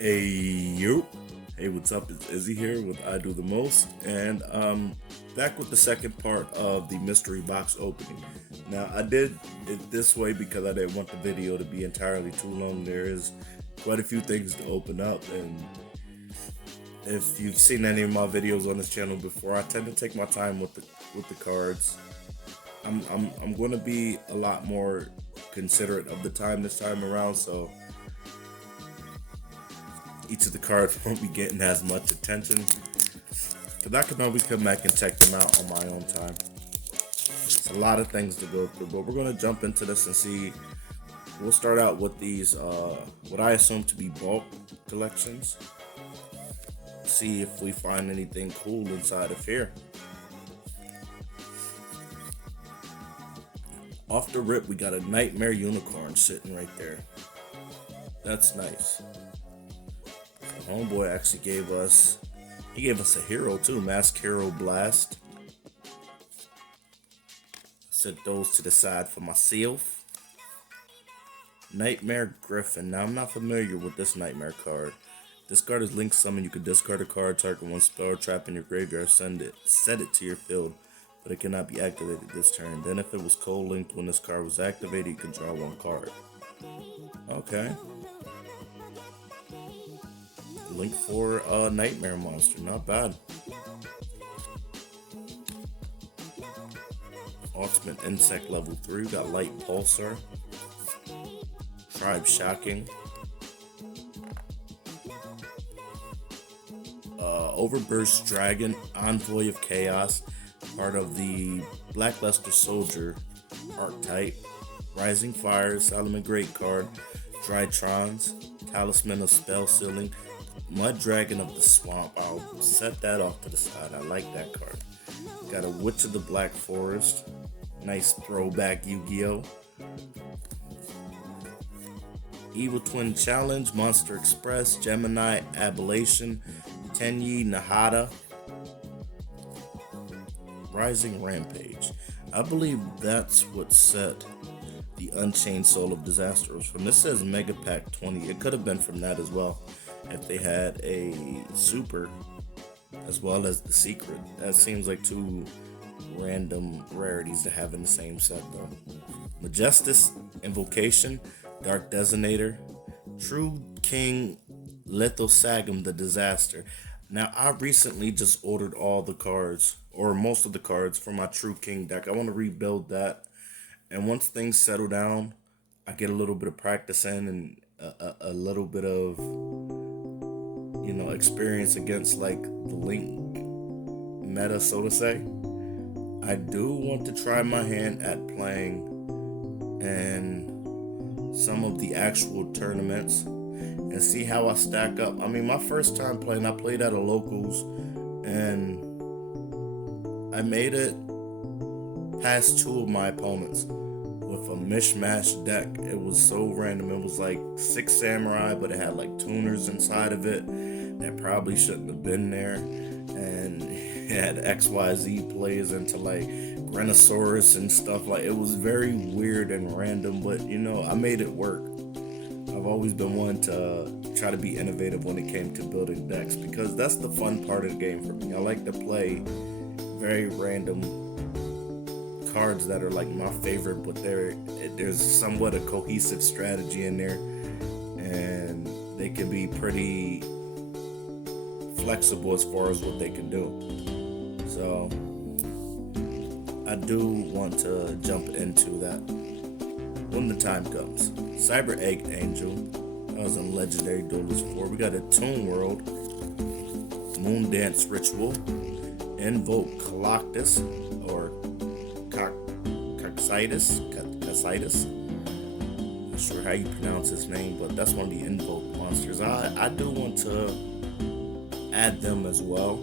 Hey yo, hey, what's up? It's Izzy here with I Do the Most, and back with the second part of the mystery box opening. Now, I did it this way because I didn't want the video to be entirely too long. There is quite a few things to open up, and if you've seen any of my videos on this channel before, I tend to take my time with the cards. I'm going to be a lot more considerate of the time this time around, so each of the cards won't be getting as much attention because I can always come back and check them out on my own time. It's a lot of things to go through, but we're going to jump into this and see. We'll start out with these, what I assume to be bulk collections. See if we find anything cool inside of here. Off the rip, we got a Nightmare Unicorn sitting right there. That's nice. Homeboy actually gave us a hero too, Mask Hero Blast. Set those to the side for myself. Nightmare Griffin. Now I'm not familiar with this Nightmare card. This card is Link Summon. You can discard a card, target one spell or trap in your graveyard, set it to your field, but it cannot be activated this turn. Then if it was co-linked when this card was activated, you can draw one card. Okay. Link for a Nightmare monster, not bad. Ultimate Insect level 3, we got Light Pulsar, Tribe Shocking, Overburst Dragon, Envoy of Chaos, part of the Blackluster Soldier archetype, Rising Fire, Solomon Great card, Drytrons, Talisman of Spell Sealing, Mud Dragon of the Swamp. I'll set that off to the side. I like that card. Got a Witch of the Black Forest. Nice throwback Yu-Gi-Oh! Evil Twin Challenge, Monster Express, Gemini Ablation, Tenyi Nahada, Rising Rampage. I believe that's what set the Unchained Soul of Disaster from. This says Mega Pack 20. It could have been from that as well if they had a super as well as the secret. That seems like two random rarities to have in the same set though. Majestus Invocation, Dark Designator, True King Lithosagum the Disaster. Now I recently just ordered all the cards, or most of the cards, for my True King deck. I want to rebuild that, and once things settle down, I get a little bit of practice in and a little bit of experience against like the Link meta, so to say. I do want to try my hand at playing in some of the actual tournaments and see how I stack up. I mean, my first time playing, I played at a locals and I made it past two of my opponents with a mishmash deck. It was so random. It was like 6 samurai, but it had like tuners inside of it that probably shouldn't have been there, and it had XYZ plays into like Grenosaurus and stuff. Like, it was very weird and random, but I made it work. I've always been one to try to be innovative when it came to building decks, because that's the fun part of the game for me. I like to play very random cards that are like my favorite, but there's somewhat a cohesive strategy in there, and they can be pretty flexible as far as what they can do. So I do want to jump into that when the time comes. Cyber Egg Angel, that was in Legendary Duelist 4. We got a Toon World, Moon Dance Ritual, Invoke Coloctus, or Coxitus. Not sure how you pronounce his name, but that's one of the Invoke monsters. I do want to add them as well,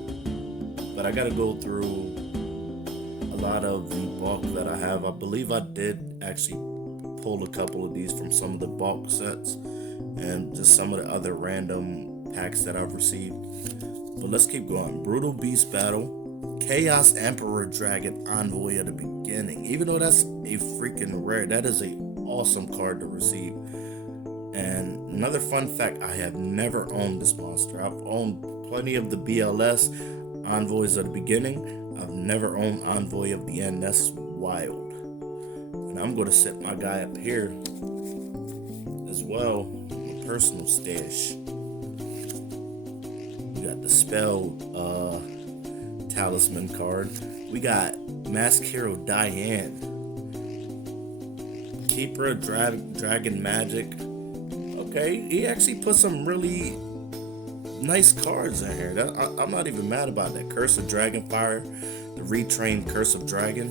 but I gotta go through a lot of the bulk that I have. I believe I did actually pull a couple of these from some of the bulk sets and just some of the other random packs that I've received. But let's keep going. Brutal Beast Battle, Chaos Emperor Dragon Envoy at the beginning. Even though that's a freaking rare, that is a awesome card to receive. And another fun fact, I have never owned this monster. I've owned plenty of the BLS envoys of the beginning. I've never owned envoy of the end. That's wild. And I'm going to set my guy up here as well. My personal stash. We got the spell talisman card. We got Mask Hero Diane. Keeper of Dragon Magic. Okay, he actually put some really nice cards in here. I'm not even mad about that. Curse of Dragonfire, the retrained Curse of Dragon,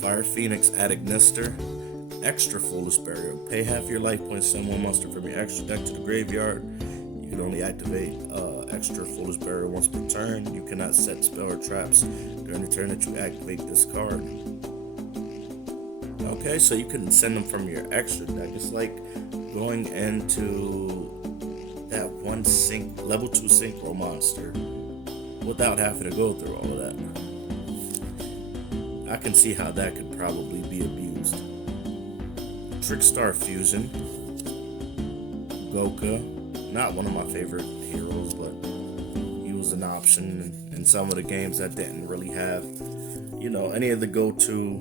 Fire Phoenix Adagnister, Extra Foolish Burial. Pay half your life points, send one monster from your extra deck to the graveyard. You can only activate Extra Foolish Burial once per turn. You cannot set spell or traps during the turn that you activate this card. Okay, so you can send them from your extra deck. It's like going into that one level 2 synchro monster without having to go through all of that. I can see how that could probably be abused. Trickstar Fusion, Goka, not one of my favorite heroes, but he was an option in some of the games that didn't really have, any of the go-to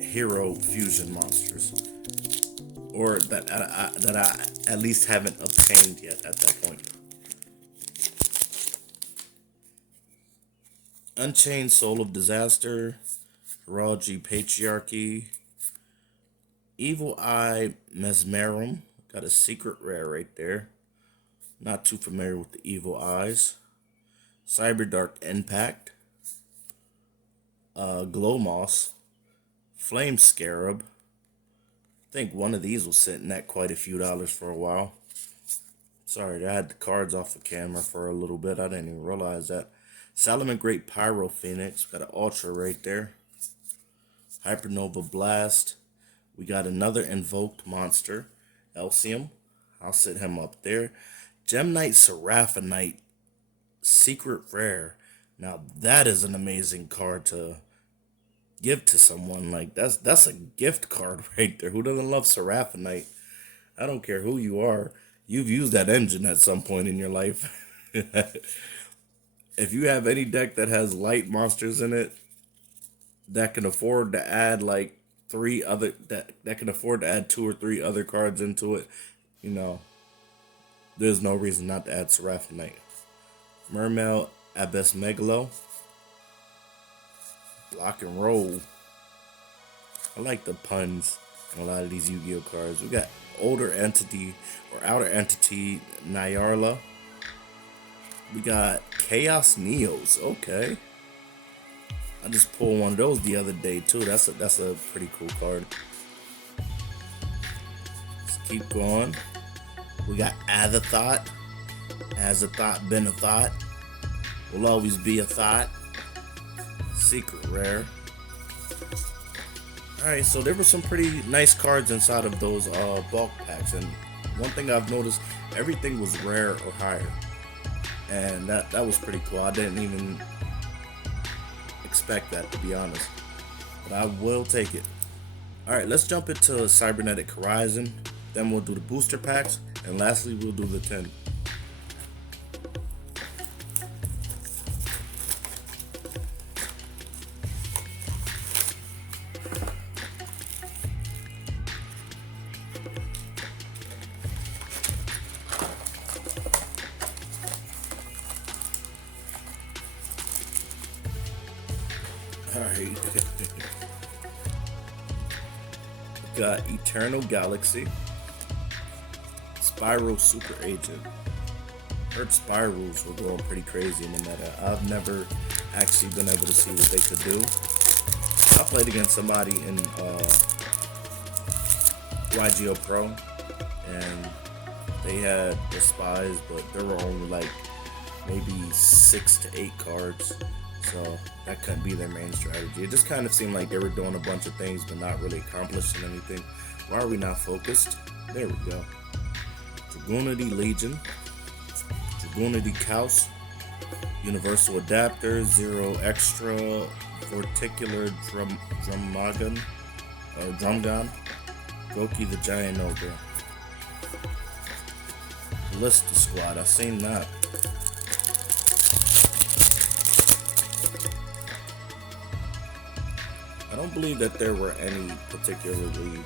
hero fusion monsters, or that I at least haven't obtained yet at that point. Unchained Soul of Disaster, Heraldry Patriarchy, Evil Eye Mesmerum, got a secret rare right there. Not too familiar with the Evil Eyes. Cyberdark Impact, Glow Moss, Flame Scarab. I think one of these was sitting at quite a few dollars for a while. Sorry, I had the cards off the camera for a little bit. I didn't even realize that. Salamangreat Pyro Phoenix. Got an Ultra right there. Hypernova Blast. We got another invoked monster, Elsium. I'll sit him up there. Gemknight Seraphinite Secret Rare. Now that is an amazing card to give to someone. Like that's a gift card right there. Who doesn't love Seraphinite? I don't care who you are. You've used that engine at some point in your life. If you have any deck that has light monsters in it that can afford to add like that can afford to add 2 or 3 other cards into it, there's no reason not to add Seraphinite. Mermail Abyss Megalo. Block and Roll. I like the puns in a lot of these Yu-Gi-Oh cards. We got Outer Entity Nyarla. We got Chaos Neos. Okay. I just pulled one of those the other day too. That's a pretty cool card. Let's keep going. We got Azathoth. Azathoth been a thought. Will always be a thought. Secret rare. Alright, so there were some pretty nice cards inside of those bulk packs, and one thing I've noticed, everything was rare or higher, and that was pretty cool. I didn't even expect that, to be honest, but I will take it. Alright, let's jump into Cybernetic Horizon, then we'll do the booster packs, and lastly we'll do the 10. Alright. Got Eternal Galaxy. Spyro Super Agent. Heard Spyros were going pretty crazy in the meta. I've never actually been able to see what they could do. I played against somebody in YGO Pro, and they had the spies, but there were only like maybe 6 to 8 cards. So that couldn't be their main strategy. It just kind of seemed like they were doing a bunch of things but not really accomplishing anything. Why are we not focused? There we go. Dragunity Legion. Dragunity Kaus. Universal Adapter. Zero Extra. Vorticular Drumgon. Goki the Giant Ogre. Ballista Squad, I've seen that. I don't believe that there were any particularly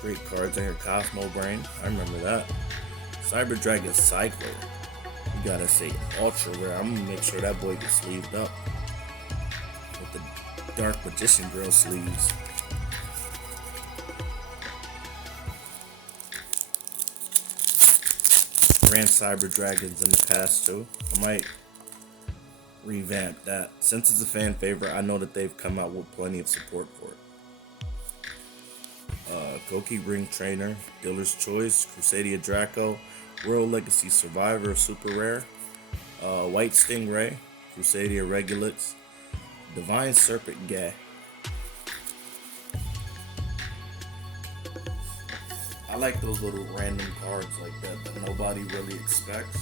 great cards in here. Cosmo Brain, I remember that. Cyber Dragon Cycler. You gotta say ultra rare. I'm gonna make sure that boy gets sleeved up with the Dark Magician Girl sleeves. Ran Cyber Dragons in the past too. I might revamp that. Since it's a fan favorite, I know that they've come out with plenty of support for it. Goki Ring Trainer, Dealer's Choice, Crusadia Draco, World Legacy Survivor, Super Rare, White Stingray, Crusadia Regulates, Divine Serpent Gay. I like those little random cards like that nobody really expects.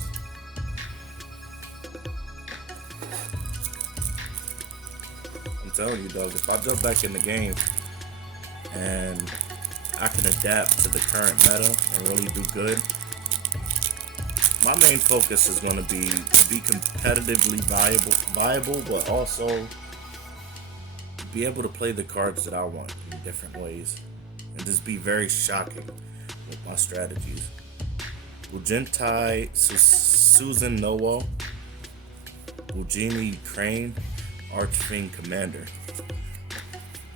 I'm telling you, dog, if I jump back in the game and I can adapt to the current meta and really do good, my main focus is going to be competitively viable, but also be able to play the cards that I want in different ways and just be very shocking with my strategies. Bujentai Susan Noah, Bujimi Crane, Archfiend Commander.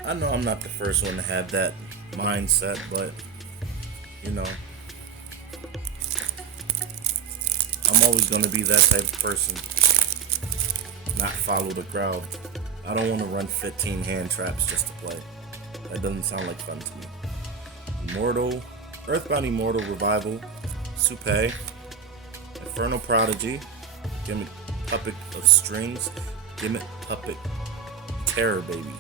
I know I'm not the first one to have that mindset, but you know, I'm always going to be that type of person, not follow the crowd. I don't want to run 15 hand traps just to play. That doesn't sound like fun to me. Immortal, Earthbound Immortal Revival, Supe, Infernal Prodigy, Gimmick Puppet of Strings, Gimmick Puppet Terror Baby.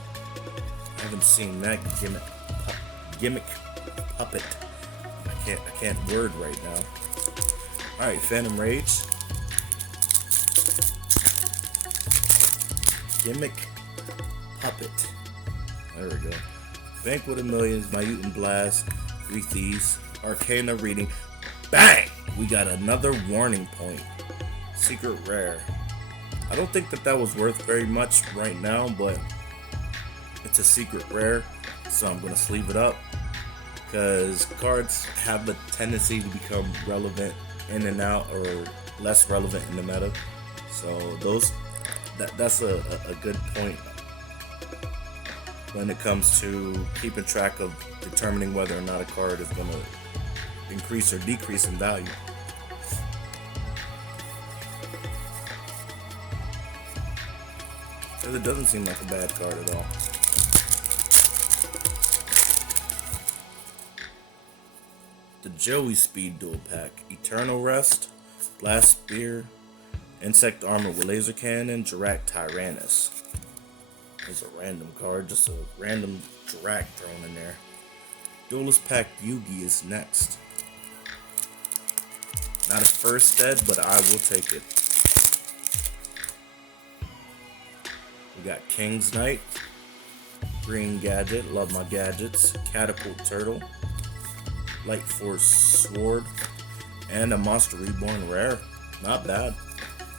I haven't seen that Gimmick Puppet. I can't word right now. Alright, Phantom Rage. Gimmick Puppet. There we go. Banquet of Millions, Mutant Blast, Three Thieves, Arcana Reading. Bang! We got another Warning Point. Secret Rare. I don't think that was worth very much right now, but it's a secret rare, so I'm going to sleeve it up because cards have the tendency to become relevant in and out or less relevant in the meta. So that's a good point when it comes to keeping track of determining whether or not a card is going to increase or decrease in value. Because it doesn't seem like a bad card at all. The Joey Speed Dual Pack. Eternal Rest, Blast Spear, Insect Armor with Laser Cannon, Jirak Tyrannus. There's a random card, just a random Jirak thrown in there. Duelist Pack Yugi is next. Not a first dead, but I will take it. We got King's Knight, Green Gadget, love my gadgets, Catapult Turtle, Light Force Sword, and a Monster Reborn rare. Not bad.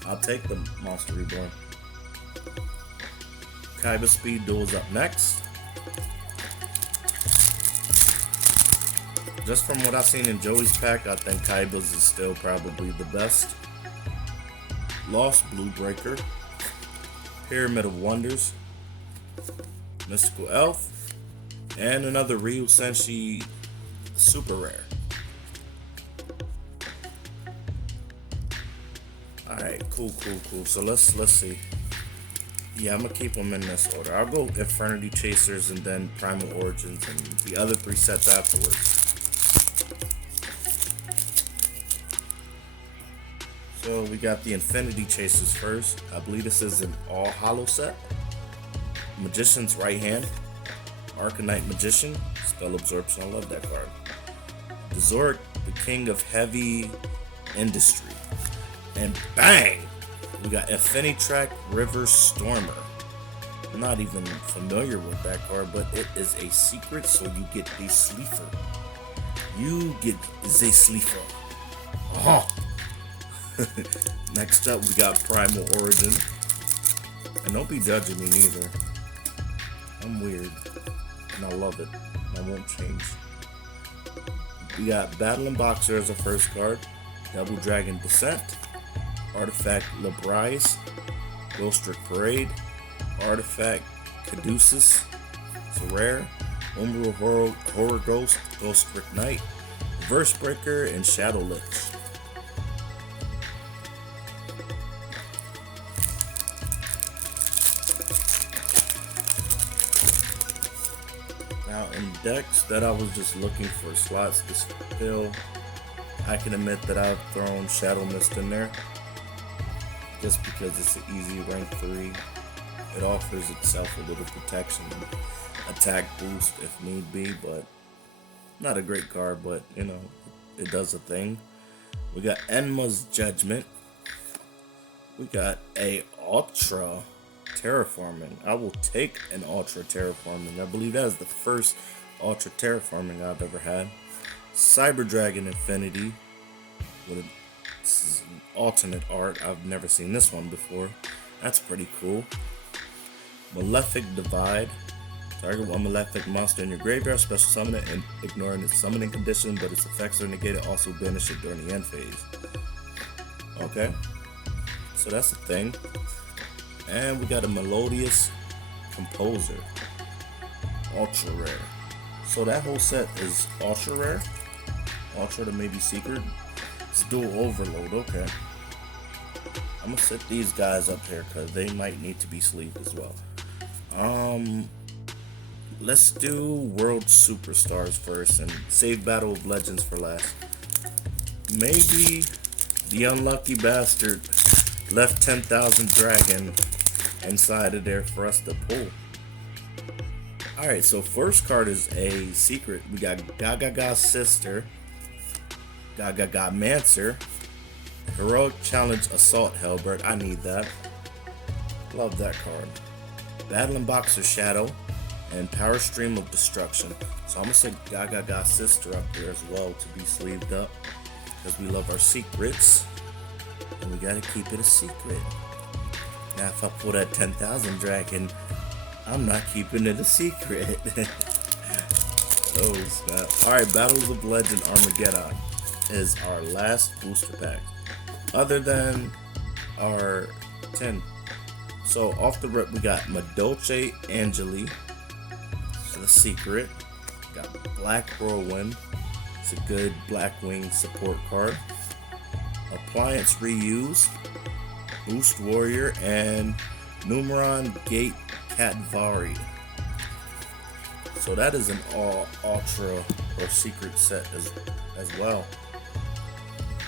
I'll take the Monster Reborn. Kaiba Speed Duel's up next. Just from what I've seen in Joey's pack, I think Kaiba's is still probably the best. Lost Blue Breaker, Pyramid of Wonders, Mystical Elf, and another Ryu Senshi Super Rare. Alright, cool. So let's see. Yeah, I'm gonna keep them in this order. I'll go Infernity Chasers and then Primal Origins and the other three sets afterwards. So we got the Infinity Chasers first. I believe this is an all hollow set. Magician's Right Hand, Arcanite Magician, Spell Absorption. I love that card. Zoric, the King of Heavy Industry. And bang! We got Infinitrack River Stormer. I'm not even familiar with that card, but it is a secret, so you get the sleeper. You get the sleeper. Oh. Next up, we got Primal Origin. And don't be judging me neither. I'm weird. And I love it. And I won't change. We got Battling Boxer as a first card. Double Dragon Descent. Artifact Labrise. Ghostrick Parade. Artifact Caduceus. It's a rare. Umbral Horror Ghost. Ghostrick Knight. Reverse Breaker and Shadow Lich. Now in decks that I was just looking for slots to fill, I can admit that I've thrown Shadow Mist in there just because it's an easy rank 3. It offers itself a little protection and attack boost if need be, but not a great card, but you know, it does a thing. We got Enma's Judgment. We got a Ultra Terraforming. I will take an Ultra Terraforming. I believe that is the first Ultra Terraforming I've ever had. Cyber Dragon Infinity. This is an alternate art. I've never seen this one before. That's pretty cool. Malefic Divide. Target one Malefic monster in your graveyard, special summon it and ignoring its summoning condition, but its effects are negated. Also banish it during the end phase. Okay, so that's the thing. And we got a Melodious Composer. Ultra rare. So that whole set is ultra rare. Ultra to maybe secret. It's dual overload. Okay. I'm gonna set these guys up here because they might need to be sleeved as well. Let's do World Superstars first and save Battle of Legends for last. Maybe the unlucky bastard left 10,000 Dragon inside of there for us to pull. Alright, so first card is a secret. We got Gagaga Sister, Gagaga Mancer, Heroic Challenge Assault Hellbird. I need that. Love that card. Battling Boxer Shadow and Power Stream of Destruction. So I'm gonna set Gagaga Sister up there as well to be sleeved up because we love our secrets and we gotta keep it a secret. Now if I pull that 10,000 Dragon, I'm not keeping it a secret. Oh snap. Alright, Battles of Legend Armageddon is our last booster pack. Other than our 10. So off the rip we got Madolce Angeli. The secret. Got Black Whirlwind. It's a good Blackwing support card. Appliance Reuse. Boost Warrior and Numeron Gate Catvari. So that is an all ultra or secret set as well.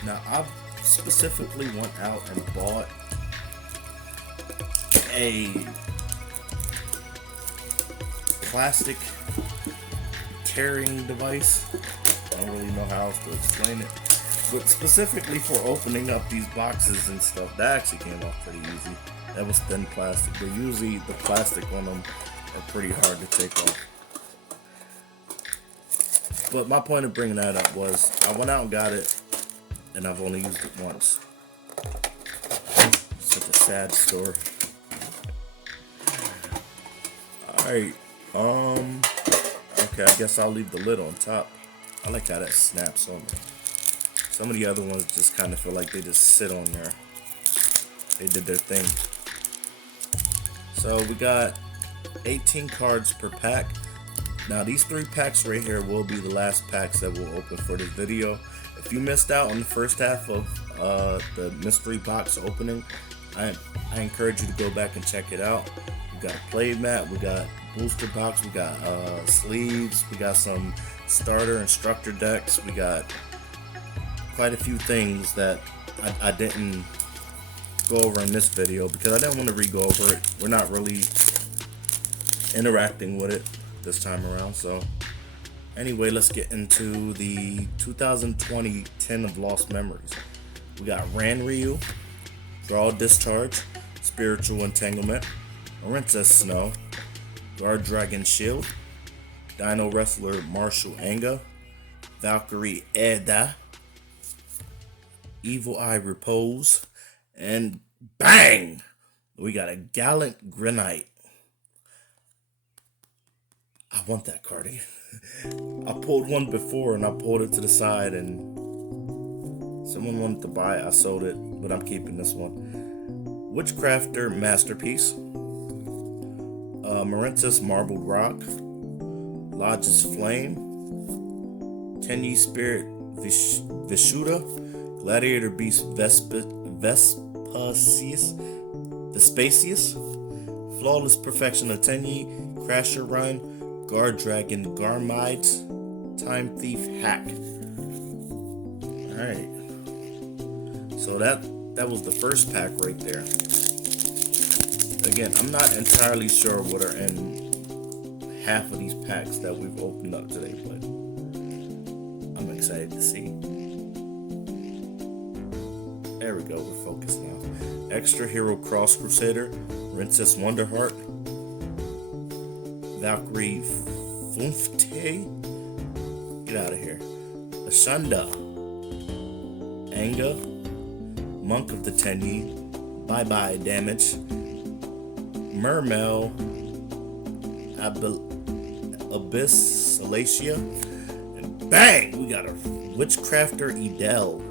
Now I specifically went out and bought a plastic carrying device. I don't really know how else to explain it, but specifically for opening up these boxes and stuff, that actually came off pretty easy. That was thin plastic, but usually the plastic on them are pretty hard to take off. But my point of bringing that up was I went out and got it, and I've only used it once. Such a sad story. Alright, okay, I guess I'll leave the lid on top. I like how that snaps on there. Some of the other ones just kind of feel like they just sit on there. They did their thing. So we got 18 cards per pack. Now these 3 packs right here will be the last packs that we'll open for this video. If you missed out on the first half of the mystery box opening, I encourage you to go back and check it out. We got a play mat, we got booster box, we got sleeves, we got some starter instructor decks, we got quite a few things that I didn't go over in this video because I didn't want to re-go over it. We're not really interacting with it this time around. So anyway, let's get into the 2020 10 of Lost Memories. We got Ranryu, Draw Discharge, Spiritual Entanglement, Princess Snow, Guard Dragon Shield, Dino Wrestler Marshall Anga, Valkyrie Eda, Evil Eye Repose, and bang! We got a Gallant Granite. I want that card again. I pulled one before and I pulled it to the side and someone wanted to buy it. I sold it, but I'm keeping this one. Witchcrafter Masterpiece, Marentis Marbled Rock, Lodge's Flame, Tenyi Spirit Vishuda, Gladiator Beast Vespasius, Flawless Perfection of Tenyi, Crasher Run, Guard Dragon Garmide, Time Thief Hack. Alright. So that was the first pack right there. Again, I'm not entirely sure what are in half of these packs that we've opened up today, but I'm excited to see. There we go, we're focused now. Extra Hero Cross Crusader, Princess Wonderheart, Valkyrie Funfte, get out of here, Ashanda, Anga, Monk of the Tenyi, Bye Bye Damage, Mermel, Abyss Salacia, and bang! We got a Witchcrafter Edel.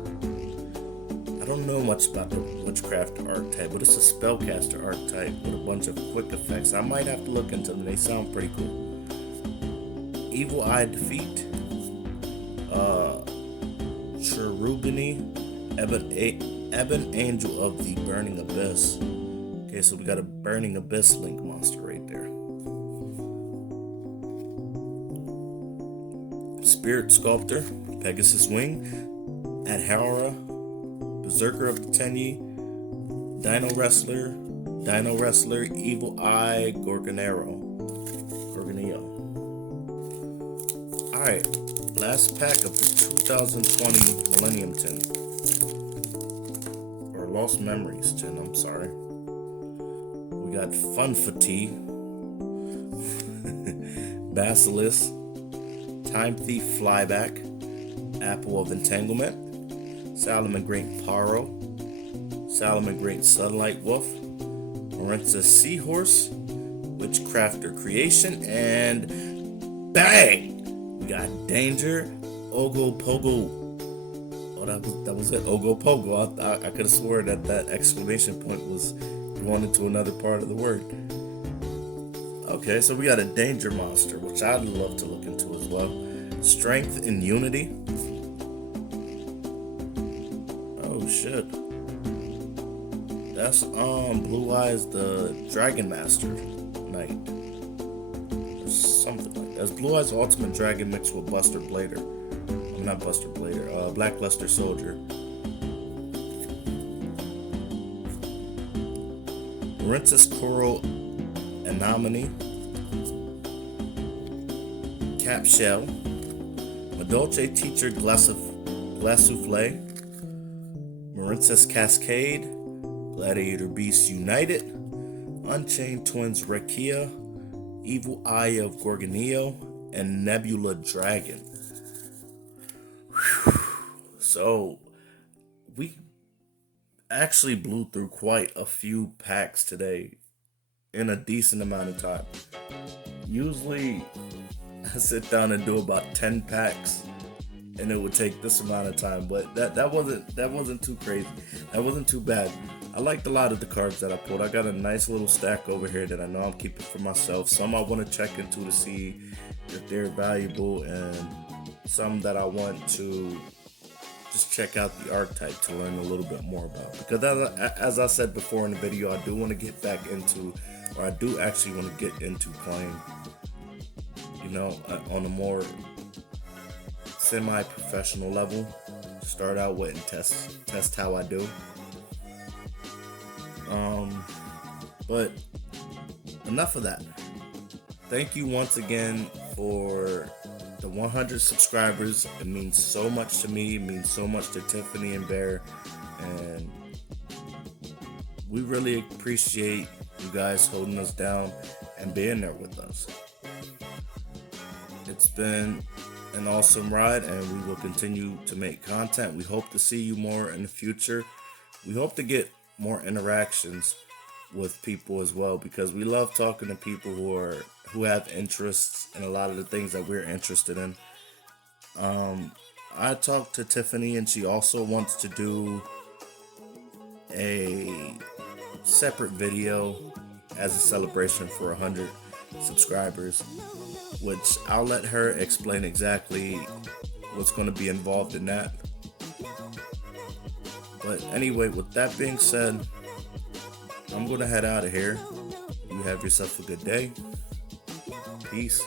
I don't know much about the Witchcrafter archetype, but it's a spellcaster archetype with a bunch of quick effects. I might have to look into them. They sound pretty cool. Evil Eye Defeat, Cherubini, Ebon Angel of the Burning Abyss. Okay, so we got a Burning Abyss Link monster right there. Spirit Sculptor, Pegasus Wing, Adhara, Berserker of the Tenyi, Dino Wrestler, Evil Eye, Gorgoneo. Alright, last pack of the 2020 Millennium Tin. Or Lost Memories Tin, I'm sorry. We got Funfati, Basilisk, Time Thief Flyback, Apple of Entanglement, Salamangreat Paro, Salamangreat Sunlight Wolf, Marentis Seahorse, Witchcrafter Creation, and bang! We got Danger, Ogopogo. Oh, that was it, Ogopogo. I could have sworn that exclamation point was going into another part of the word. Okay, so we got a Danger monster, which I'd love to look into as well. Strength and Unity. Oh shit. That's Blue Eyes the Dragon Master Knight. Or something like that. That's Blue Eyes Ultimate Dragon mixed with Buster Blader. Not Buster Blader, Blackluster Soldier. Princess Coral Anomaly, Cap Shell, Madolce Teacher Glassouffle, Princess Cascade, Gladiator Beast United, Unchained Twins Rekia, Evil Eye of Gorgoneo, and Nebula Dragon. Whew. So, we actually blew through quite a few packs today in a decent amount of time. Usually, I sit down and do about 10 packs, and it would take this amount of time. But that wasn't too crazy. That wasn't too bad. I liked a lot of the cards that I pulled. I got a nice little stack over here that I know I'm keeping for myself. Some I want to check into to see if they're valuable, and some that I want to just check out the archetype to learn a little bit more about. Because as I said before in the video, I do want to get back into, or I do actually want to get into playing, on a more semi-professional level. Start out with and test how I do. But enough of that. Thank you once again for the 100 subscribers. It means so much to me. It means so much to Tiffany and Bear, and we really appreciate you guys holding us down and being there with us. It's been an awesome ride, and we will continue to make content. We hope to see you more in the future. We hope to get more interactions with people as well, because we love talking to people who have interests in a lot of the things that we're interested in. I talked to Tiffany, and she also wants to do a separate video as a celebration for 100 subscribers, which I'll let her explain exactly what's going to be involved in that. But anyway, with that being said, I'm going to head out of here. You have yourself a good day. Peace.